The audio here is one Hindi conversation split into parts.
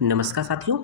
नमस्कार साथियों।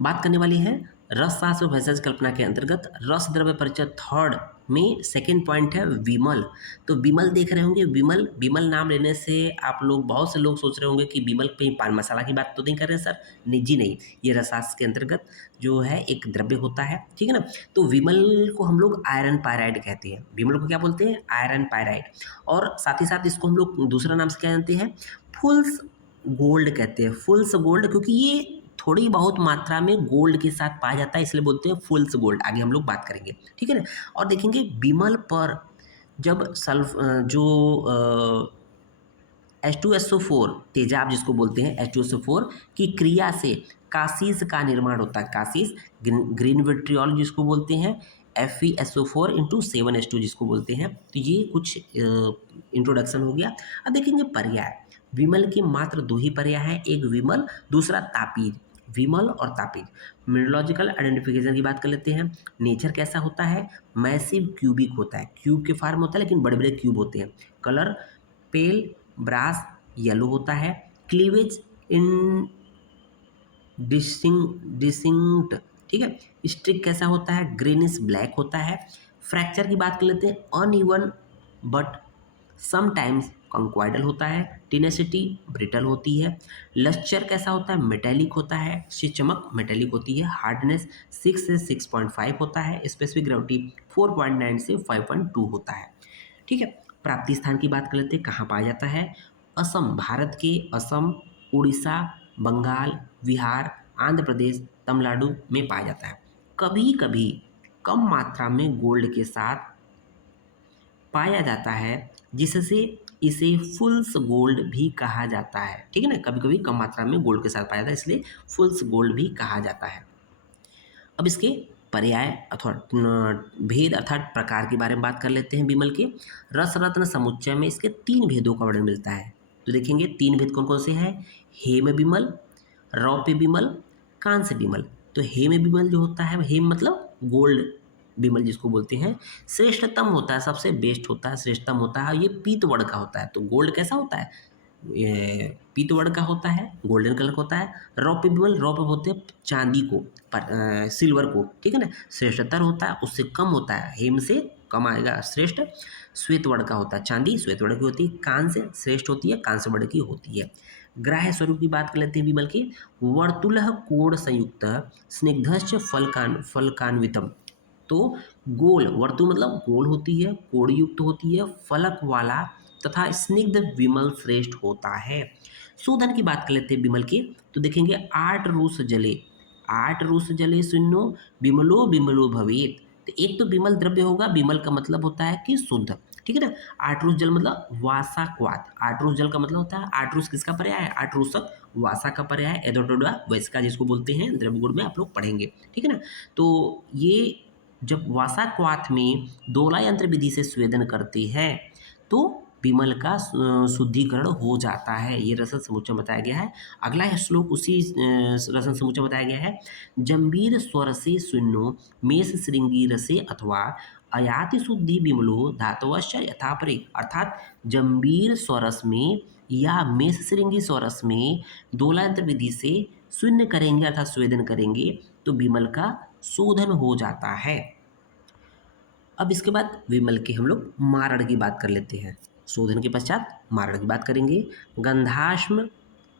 बात करने वाली है रसशास्त्र और भेषज कल्पना के अंतर्गत रस द्रव्य परिचय थर्ड में सेकंड पॉइंट है विमल। तो विमल देख रहे होंगे। विमल विमल नाम लेने से आप लोग बहुत से लोग सोच रहे होंगे कि विमल पे पान मसाला की बात तो नहीं कर रहे हैं सर। नहीं जी नहीं, ये रसशास्त्र के अंतर्गत जो है एक द्रव्य होता है, ठीक है ना। तो विमल को हम लोग आयरन पायराइड कहते हैं। विमल को क्या बोलते हैं? Iron pyrite. और साथ ही साथ इसको हम लोग दूसरा नाम से क्या जानते हैं? फुल्स गोल्ड कहते हैं। फुल्स गोल्ड, क्योंकि ये थोड़ी बहुत मात्रा में गोल्ड के साथ पाया जाता है, इसलिए बोलते हैं फुल्स गोल्ड। आगे हम लोग बात करेंगे, ठीक है ना। और देखेंगे विमल पर जब जो H2SO4 तेजाब जिसको बोलते हैं H2SO4 की क्रिया से कासीस का निर्माण होता है। कासीस, ग्रीन विट्रियोल जिसको बोलते हैं, FeSO4 इंटू 7H2 जिसको बोलते हैं। तो ये कुछ इंट्रोडक्शन हो गया। अब देखेंगे पर्याय। विमल की मात्र दो ही पर्याय हैं, एक विमल, दूसरा तापीज। विमल और तापीज। मिनरोलॉजिकल आइडेंटिफिकेशन की बात कर लेते हैं। नेचर कैसा होता है? मैसिव क्यूबिक होता है। क्यूब के फॉर्म होता है, लेकिन बड़े बड़े क्यूब होते हैं। कलर पेल ब्रास येलो होता है। क्लीवेज इन डिसिंक्ट, ठीक है। स्ट्रिक कैसा होता है? ग्रेनिश ब्लैक होता है। फ्रैक्चर की बात कर लेते हैं। अनइवन बट समटाइम्स कंक्वाइडल होता है। टेनेसिटी ब्रिटल होती है। लस्चर कैसा होता है? मेटेलिक होता है। चमक मेटेलिक होती है। हार्डनेस 6 से 6.5 होता है। स्पेसिफिक ग्रेविटी 4.9 से 5.2 होता है, ठीक है। प्राप्ति स्थान की बात कर लेते हैं। कहाँ पाया जाता है? असम, भारत के असम, उड़ीसा, बंगाल, बिहार, आंध्र प्रदेश, तमिलनाडु में पाया जाता है। कभी कभी कम मात्रा में गोल्ड के साथ पाया जाता है, जिससे इसे फुल्स गोल्ड भी कहा जाता है, ठीक है ना। कभी कभी कम मात्रा में गोल्ड के साथ पाया जाता है, इसलिए फुल्स गोल्ड भी कहा जाता है। अब इसके पर्याय अथवा भेद अर्थात प्रकार के बारे में बात कर लेते हैं। विमल के रस रत्न समुच्चय में इसके तीन भेदों का वर्णन मिलता है। तो देखेंगे तीन भेद कौन कौन से हैं? हेम विमल, रौप्य विमल, कांस्य विमल। तो हेम विमल जो होता है, हेम मतलब गोल्ड विमल जिसको बोलते हैं, श्रेष्ठतम होता है, सबसे बेस्ट होता है, श्रेष्ठतम होता है। ये पीत वर्ण का होता है। तो गोल्ड कैसा होता है? ये पीत वर्ण का होता है, गोल्डन कलर का होता है। रौप्य विमल, रौप्य होते हैं चांदी को, सिल्वर को, ठीक है ना। श्रेष्ठतर होता है, उससे कम होता है, हेम से कम आएगा, श्रेष्ठ। श्वेत वर्ण का होता है, चांदी श्वेत वर्ण की होती है। कांस्य श्रेष्ठ होती है, कांस्य वर्ण की होती है। ग्राह्य स्वरूप की बात कर लेते हैं विमल की। वर्तुलः कोण संयुक्त स्निग्धश्च फलकान्वितम। तो गोल, वर्तुल मतलब गोल होती है, कोण युक्त होती है, फलक वाला तथा स्निग्ध विमल श्रेष्ठ होता है। शोधन की बात कर लेते हैं विमल की। तो देखेंगे आठ रूस जले शून्यो विमलो विमलो भवेत। तो एक तो विमल द्रव्य होगा, विमल का मतलब होता है कि शुद्ध, ठीक है ना। आठ रूस जल मतलब वासाक्वात। आठ रूस जल का मतलब होता है, आठ रूस किसका पर्याय है? आठ रूसक वासा का पर्याय है। एडोडोडा वैसका जिसको बोलते हैं, द्रव्य गुण में आप लोग पढ़ेंगे, ठीक है ना। तो ये जब वासाक्वाथ में दोला यंत्र विधि से स्वेदन करते हैं तो विमल का शुद्धिकरण हो जाता है। ये रसन समुच्चय बताया गया है। अगला है श्लोक उसी रसन समुच्चय बताया गया है। जंबीर स्वर से शून्यो मेष श्रृंगी रसे अथवा अयाति शुद्धि विमलो धातुवश्च यथापरे। अर्थात जंबीर स्वरस में या मेष श्रृंगी स्वरस में दोलायंत्र विधि से शून्य करेंगे अर्थात स्वेदन करेंगे तो विमल का शोधन हो जाता है। अब इसके बाद विमल के हम लोग मारण की बात कर लेते हैं। शोधन के पश्चात मारण की बात करेंगे। गंधाश्म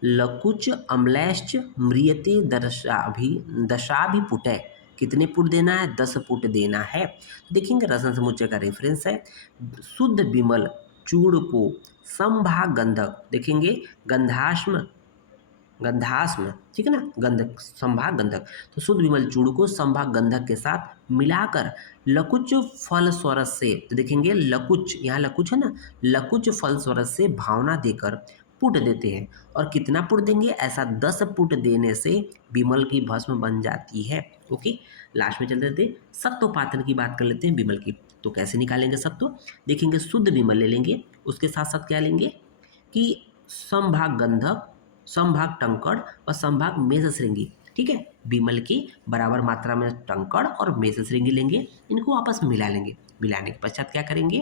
लकुच अम्लैश्च म्रियते दशाभिपुटय। कितने पुट देना है? 10 पुट देना है। देखेंगे रसन समुच्चय का रेफरेंस है। शुद्ध विमल चूर्ण को समभाग गंधक, देखेंगे गंधाश्म, ठीक है ना, गंधक संभाग गंधक। तो शुद्ध विमल चूर्ण को संभाग गंधक के साथ मिलाकर लकुच फल स्वरस से, तो देखेंगे लकुच, यहाँ लकुच है ना, लकुच फल स्वरस से भावना देकर पुट देते हैं। और कितना पुट देंगे? ऐसा 10 पुट देने से विमल की भस्म बन जाती है। ओके, लास्ट में चलते थे सत्वपातन की बात कर लेते हैं विमल की। तो कैसे निकालेंगे सत्व? देखेंगे शुद्ध विमल ले लेंगे, उसके साथ साथ क्या लेंगे कि संभाग गंधक, संभाग टंकड़ और संभाग मेष श्रृंगी, ठीक है। विमल की बराबर मात्रा में टंकड़ और मेष श्रृंगी लेंगे, इनको आपस में मिला लेंगे। मिलाने के पश्चात क्या करेंगे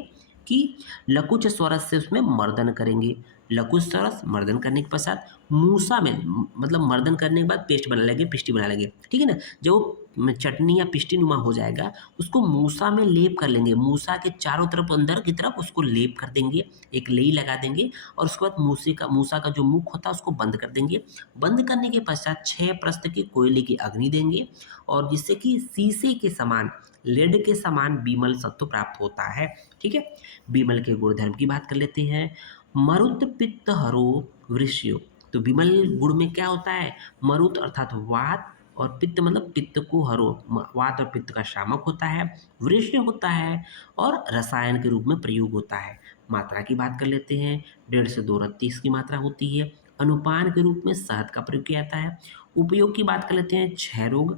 कि लकुच स्वरस से उसमें मर्दन करेंगे। लकुच स्वरस मर्दन करने के पश्चात मूसा में मतलब मर्दन करने के बाद पेस्ट बना लेंगे, पिष्टी बना लेंगे, ठीक है ना। जो चटनी या पिष्टी नुमा हो जाएगा उसको मूसा में लेप कर लेंगे, मूसा के चारों तरफ अंदर की तरफ उसको लेप कर देंगे, एक लेई लगा देंगे और उसके बाद मूसा का जो मुख होता है उसको बंद कर देंगे। बंद करने के पश्चात 6 प्रस्थ की कोयले की अग्नि देंगे और जिससे कि शीशे के समान, लेड के समान बिमल सत्व प्राप्त होता है, ठीक है। बिमल के गुणधर्म की बात कर लेते हैं। मरुत पित्त हरो वृष्यो, तो बिमल गुण में क्या होता है, मरुत अर्थात वात और पित्त मतलब पित्त को हरो, वात और पित्त का शामक होता है, वृष्य होता है और रसायन के रूप में प्रयोग होता है। मात्रा की बात कर लेते हैं, 1.5 से 2 रत्ती इसकी मात्रा होती है। अनुपान के रूप में शहद का प्रयोग किया जाता है। उपयोग की बात कर लेते हैं, क्षय रोग,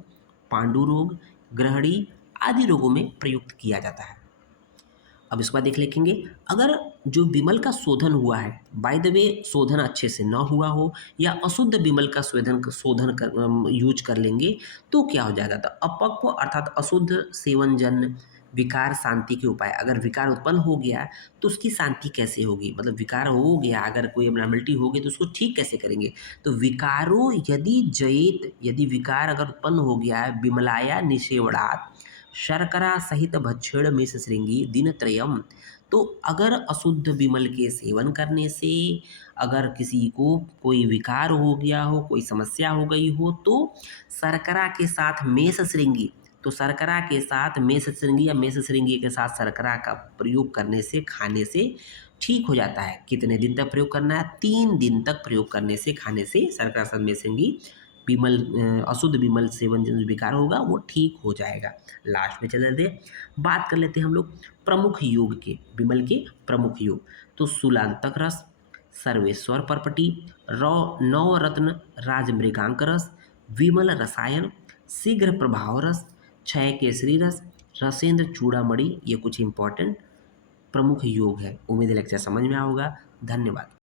पांडु रोग, ग्रहणी आदि रोगों में प्रयुक्त किया जाता है। अब इसके बाद देख लेंगे, अगर जो बिमल का शोधन हुआ है, बाय द वे शोधन अच्छे से ना हुआ हो या अशुद्ध बिमल का शोधन यूज कर लेंगे तो क्या हो जाएगा, तो अपक्व अर्थात अशुद्ध सेवन जन्य विकार शांति के उपाय। अगर विकार उत्पन्न हो गया तो उसकी शांति कैसे होगी, मतलब विकार हो गया, अगर कोई एबनॉर्मलिटी हो गई तो उसको ठीक कैसे करेंगे। तो विकारो यदि जयेत, यदि विकार अगर उत्पन्न हो गया है, बिमलाया निषेवणात् शर्करा सहित भक्षण में श्रृंगी दिनत्रयम, तो अगर अशुद्ध बिमल के सेवन करने से अगर किसी को कोई विकार हो गया हो, कोई समस्या हो गई हो, तो शर्करा के साथ मेष श्रृंगी, तो शर्करा के साथ मेष श्रृंगी या मेष श्रृंगी के साथ शर्करा का प्रयोग करने से, खाने से ठीक हो जाता है। कितने दिन तक प्रयोग करना है, 3 दिन तक प्रयोग करने से, खाने से शर्करा साथ मेष श्रृंगी बिमल अशुद्ध बिमल सेवन जो विकार होगा वो ठीक हो जाएगा। लास्ट में चले जाते बात कर लेते हैं हम लोग प्रमुख योग के, बिमल के प्रमुख योग। तो शूलांतक रस, सर्वेश्वर परपटी, नवरत्न राजमृगांक रस, विमल रसायन, शीघ्र प्रभाव रस, क्षय केसरी रस, रसेंद्र चूड़ामणि, ये कुछ इंपॉर्टेंट प्रमुख योग है। उम्मीद है लेक्चर समझ में आया होगा। धन्यवाद।